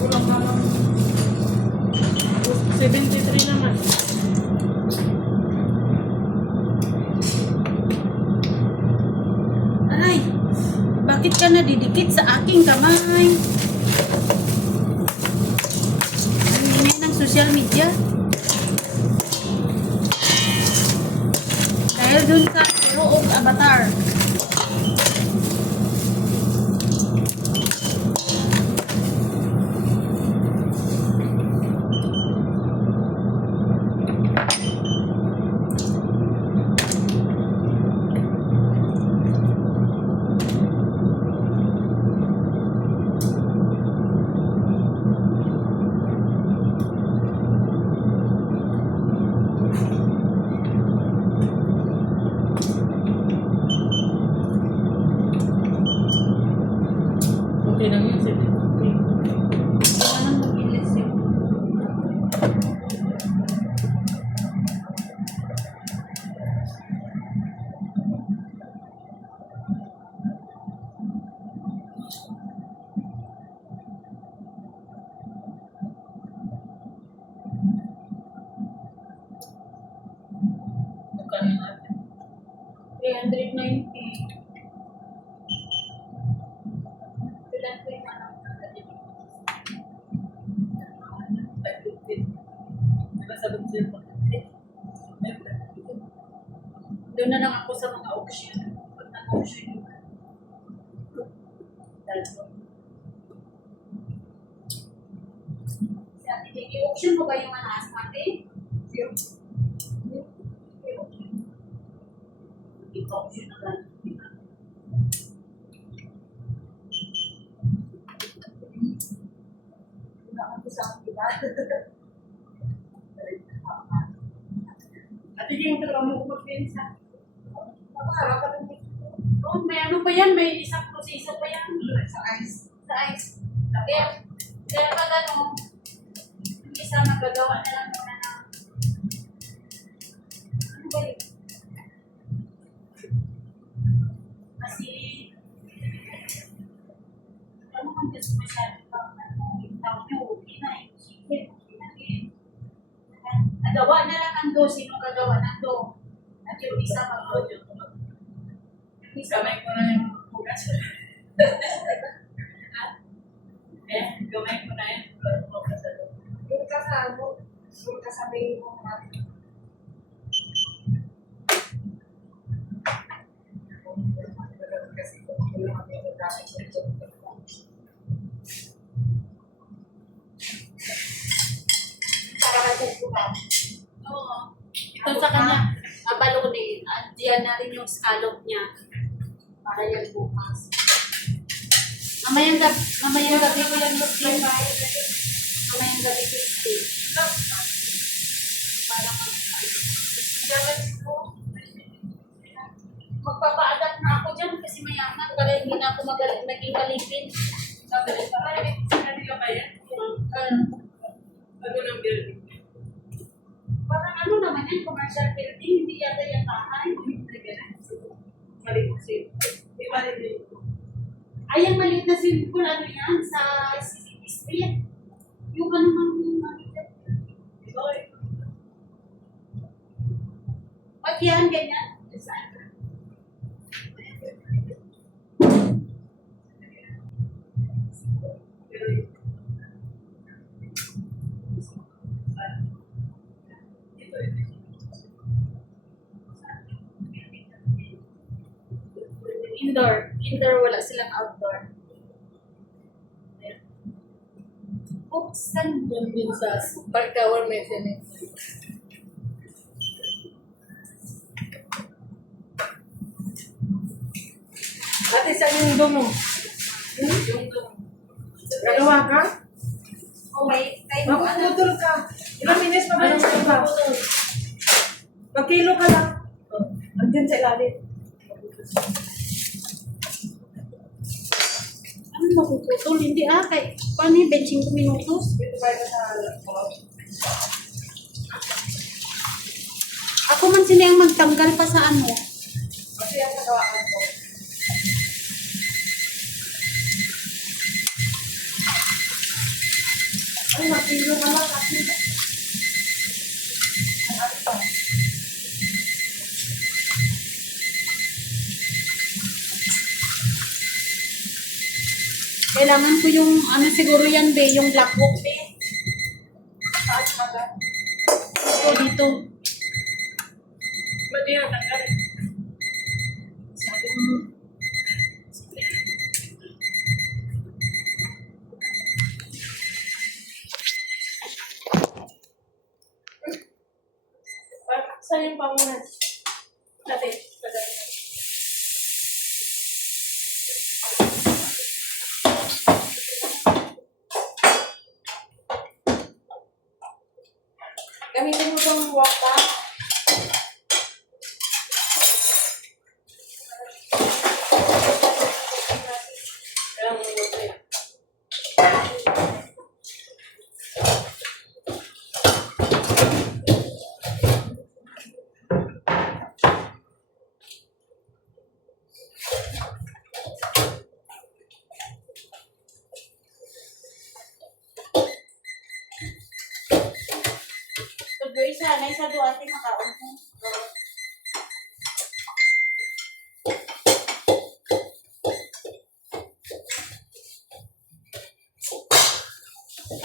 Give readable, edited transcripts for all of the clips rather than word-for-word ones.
Kulang na lang. 73 naman. Ay, bakit ka nadidikit sa aking kamay? Ang ingay ng social media. Dahil dun sa Roog Avatar. Okay lang yun, 73. Wala nang mag-ilis yun. Magkano natin? 390. Ilan po yung anak na nadidikit? 515. Diba sabi ko sa'yo, may 515. Doon na lang ako sa mga auction. Pag nag-auction yun. Si Ate Vicky, auction mo ba yung anas, Ate? I-auction na lang. Wala ko sa akin, diba? At hindi yung talaga mo kumagpinsa. Makaharap ka lang dito. Oh, may ano pa yan? May isang proseso pa yan. Sa ice. Sa ice. Kaya pag ano, yung isa magagawa na lang muna na. Ano ba yun? Kasi, ano kung just masyado pa, yung tao nyo, okay na eh. Sige, okay na eh. Nagawa na lang ang do, sino kagawa ng do? At yung isa mag-do. Yung isa Gamay ko na yung hugas. Gamay ko na yung hugas. Yung kasama, yung kasabihin mo natin. Kasi kung wala kami yung gamit ito. Para magkukuhan. Oo. Ito sa kanya, abalone. At diyan na rin yung scallop niya. Para yan bukas. Mamayang gabi ko yan mag-steam. Mamayang gabi ko steam. Para magpapa-adapt na ako dyan kasi mayaman. Para hindi na ako maging palipin. Ano yung kaya? Ano ng building? Parang ano naman yan, commercial building. Hindi yata yung bahay. Mali kasi. Di mali din. Ay, ang maliit na swimming pool, ano yan, sa City Street. Yung ano mang maliit na Pag yan, ganyan. Saan ka? Indoor. Indoor, wala silang outdoor. Buksan. Doon din sa Parkawar may sinig. Ate, saan yung domo? Yung domo. Gagawa ka? Oh, wait. Tayo mo, ano? Magpuputol ka. Ilang minutes pa ba yung sa iba? Magkilo ka lang. Andyan sa ilalim. Ano mapuputol? Hindi kay paano yung 25 minutos? Dito ba ka sa laptop? Ako man sila yung magtanggal pa sa ano. Kasi yung nagawaan ko. kilo ka lang kasi. Ano ito? Kailangan ko yung, ano siguro yan, be, yung black book, be. Saan maga? Ito, dito. Ba't yun natanggal? Sabi mo. Saan yung pamunas? Dati. Dati. Gamitin mo itong waka. Ilang minuto yan. So, be, isa, na isa doon, ate, makaon ko.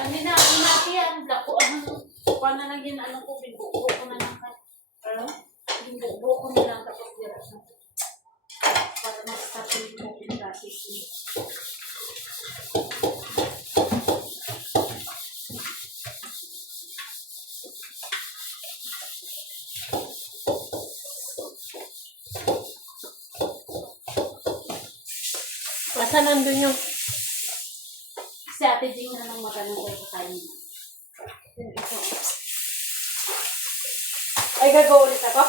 Ano na, ano natin yan, black ko, ano, paano na lang yun, ano ko, binubuo ko na lang, ano, binubuo ko na lang, tapos dira na. Para mag-start yung cooking process niya. Basta nandun yung Si Ate Jing na lang magano ko sa kain niya. Ito. ay gagawin ulit ako.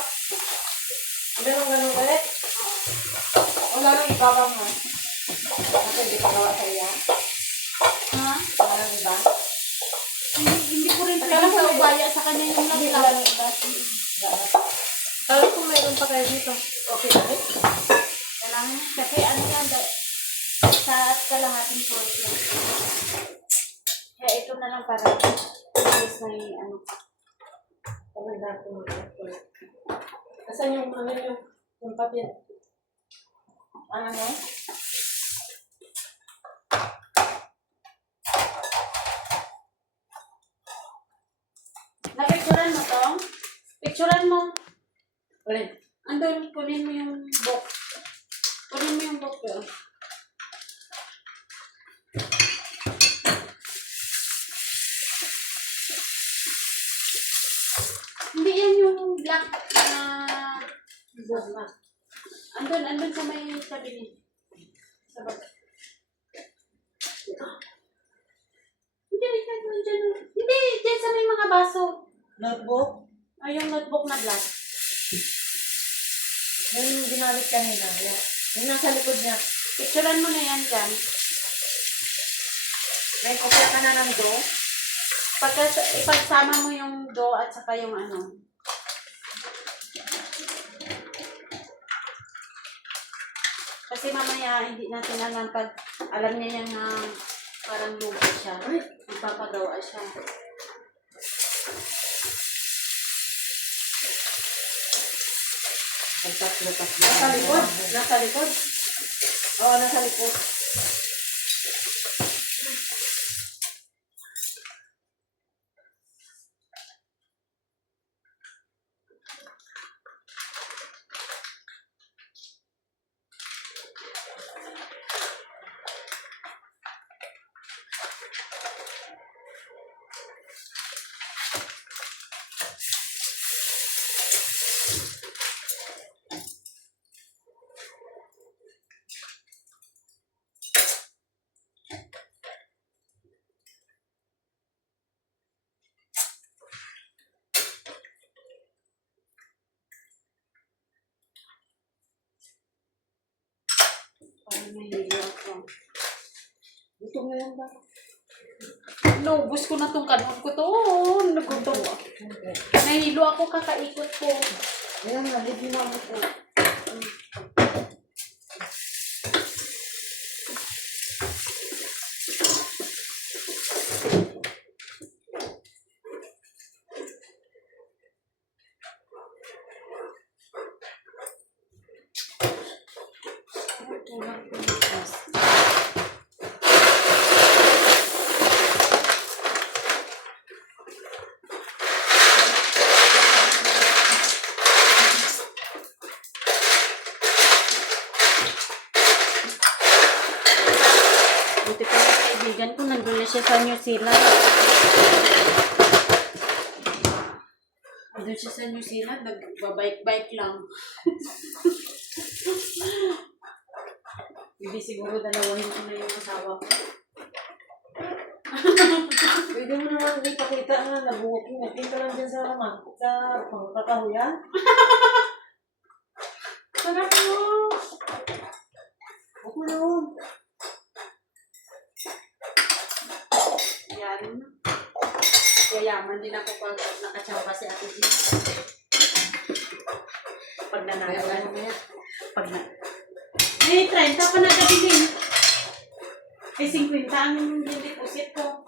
Ganun ulit. Wala nang ibabang mo. Kasi hindi pa gawa sa iya. Ha? Wala nang iba. Hindi ko rin Akala pwede ko sa may- ubaya sa kanya yung Hindi lang. wala nang iba. Kala ko mayroon pa kayo dito. Okay na rin. Kailangan, kasi ano yan, sa kalahating portion. Kaya ito na lang para ilis na yung ano. Paganda ko mag-upload. Asan yung ano yung papel? Ano mo? Napicturan mo to? Picturan mo. Ulit. Andun, kunin mo yung book. Kunin mo yung book yun. Hindi yan yung black na book na. Andun sa may cabinet. Sa baba. Hindi, hindi, dyan sa may mga baso. Notebook? Ay, yung notebook na black. Yung ginamit kanina. Yan. Yung nasa likod niya. Picturean mo na yan dyan. May kopya ka na ng do. Pagka, ipagsama mo yung do at saka yung ano. Kasi mamaya hindi natin alam pag alam niya yan na parang lupa siya. Magpapagawa siya. Tatlo. Nasa likod? Nasa likod? Oo, nasa likod. Parang nahihilo ako. Ito ngayon ba? Naubos ko na tong kanon ko to. Nagutom ako. Nahihilo ako kakaikot ko. Ayan na, libre na ako po. Kulang po yung gas. Buti pa yung kaibigan ko, nandun na siya sa New Zealand. Nandun siya sa New Zealand, nagbabike-bike lang. Hindi siguro dalawahin ko na yung asawa ko. Pwede mo naman ipakita na nabuking. Nagpinta lang dyan sa pangkakahuyan. Sarap mo! Huwag mo naman. Yan. Yayaman din ako pag nakachamba si Ate G. Pag nanalo. Pag na. May 30 pa na gabilin. May 50 ang deposit ko.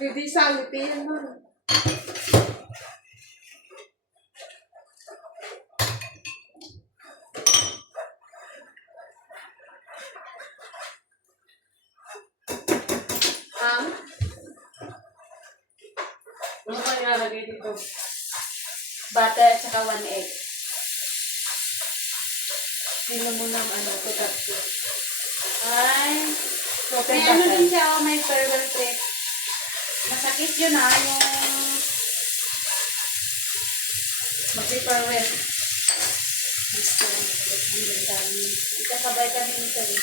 Pwede salitin mo. Ano pa nilalagay dito? Butter at saka 1 egg. Sino mo ng potato? Ay. So, May ano din siya, oh, may turtle trick. Masakit yun yung mag-paperware. Ikasabay kami nito eh.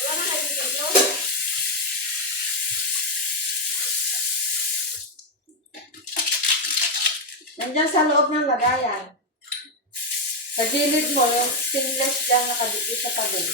Wala na kayo video? Nandiyan sa loob ng lagayan. Sa gilid mo, yung stainless dyan nakadikit sa tabi.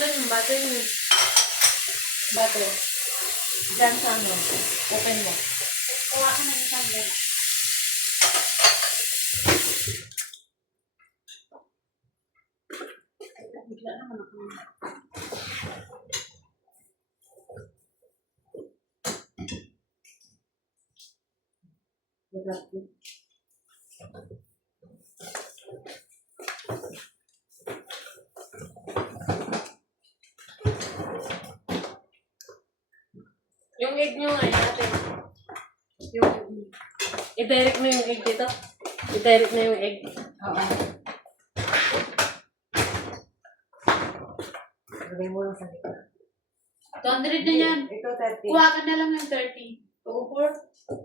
Saan yung bato yun? Bato. Diyan sa ano? Open mo. Kuha ka na yung tablet. Bigla naman ako. Yung egg nyo nga, natin. Yung i-direct mo yung egg dito. I-direct na yung egg. Oo. Lagay mo lang sa likod. 200 na yan. Ito 30. Kuha ka na lang ng 30. 2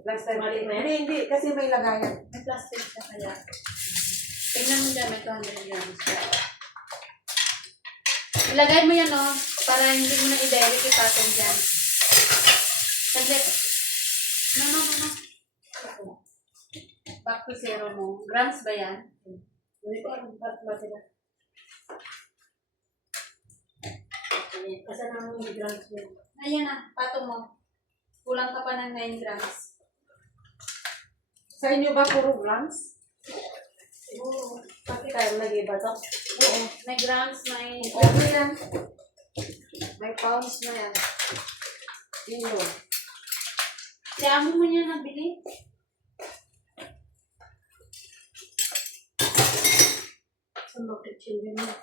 Plus 30. Mali na yan? Hindi. Kasi may lagayan. May plastic siya kaya. Tingnan mo dyan, may 200 grams siya. Ilagay mo yan, oh, para hindi mo na i-direct ipatong dyan. Saglit. No. Back to zero mo. Grams ba yan? Hindi ko alam. Ba sila? Kasi naman yung grams mo. Ayan na, patong mo. Kulang ka pa ng 9 grams. Sa inyo ba puro grams? Oo. Bakit tayo lagi ba to? Oo. May grams, may... Ano yan? May pounds na yan. Kilo. Kaya mo niya nabili? Sa mga children mo.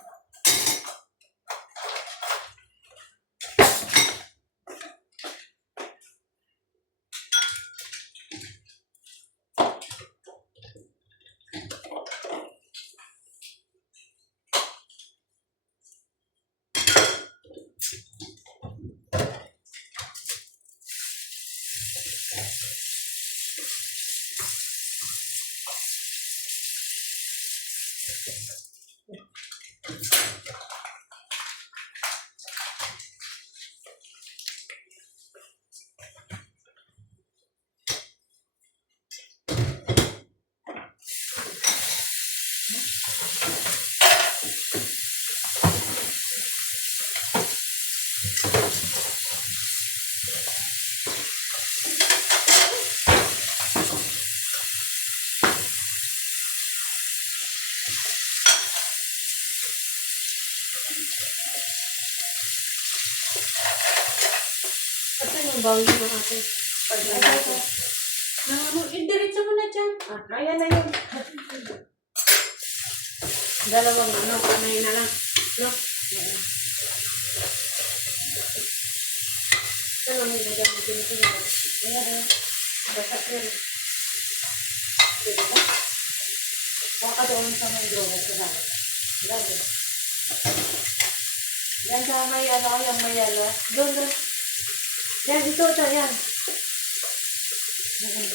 Kasi nung bawin mo natin. Pag-alala. Diretso mo na dyan. Ayan na yun. Dalawang ano, kamay na lang. No? Ano mo nilagay mo tinitingnan? Ayan. Basat yun. Pwede ba? Baka doon sa may drawer sa dagat. Dagat. Yan sa may ano, yung may ano. Doon. Yan, ito. Yan. Yan.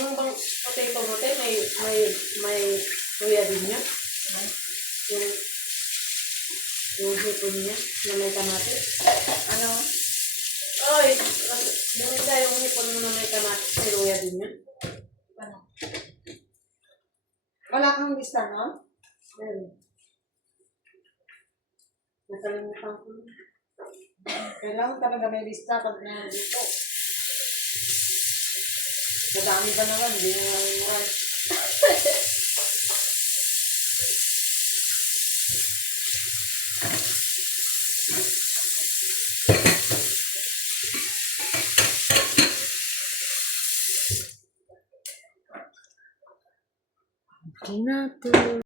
Ang bang potato mo tayo, may kuya din niya. Yung hipon niya na may kamatis. Ano? Oy, bumita yung hipon mo na may kamatis. May kuya din niya. Ano? Wala kang lista, no? Meron. Nakalimutan ko. Kailangan talaga may lista pag nandito. Madami ba naman? Hindi na naman. Okay na to.